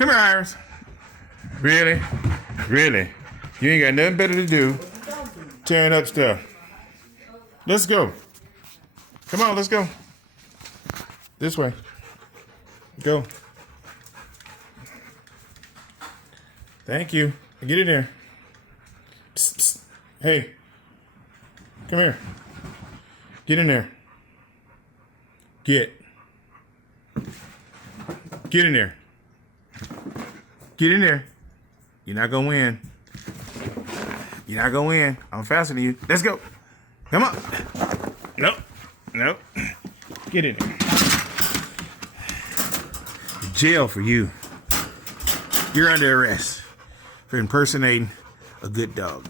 Come here, Iris. Really? Really? You ain't got nothing better to do tearing up stuff. Let's go. Come on, let's go. This way. Go. Thank you. Get in there. Psst, psst. Hey. Come here. Get in there. Get in there. Get in there. You're not gonna win. You're not gonna win. I'm faster than you. Let's go. Come on. Nope. Nope. Get in there. Jail for you. You're under arrest for impersonating a good dog.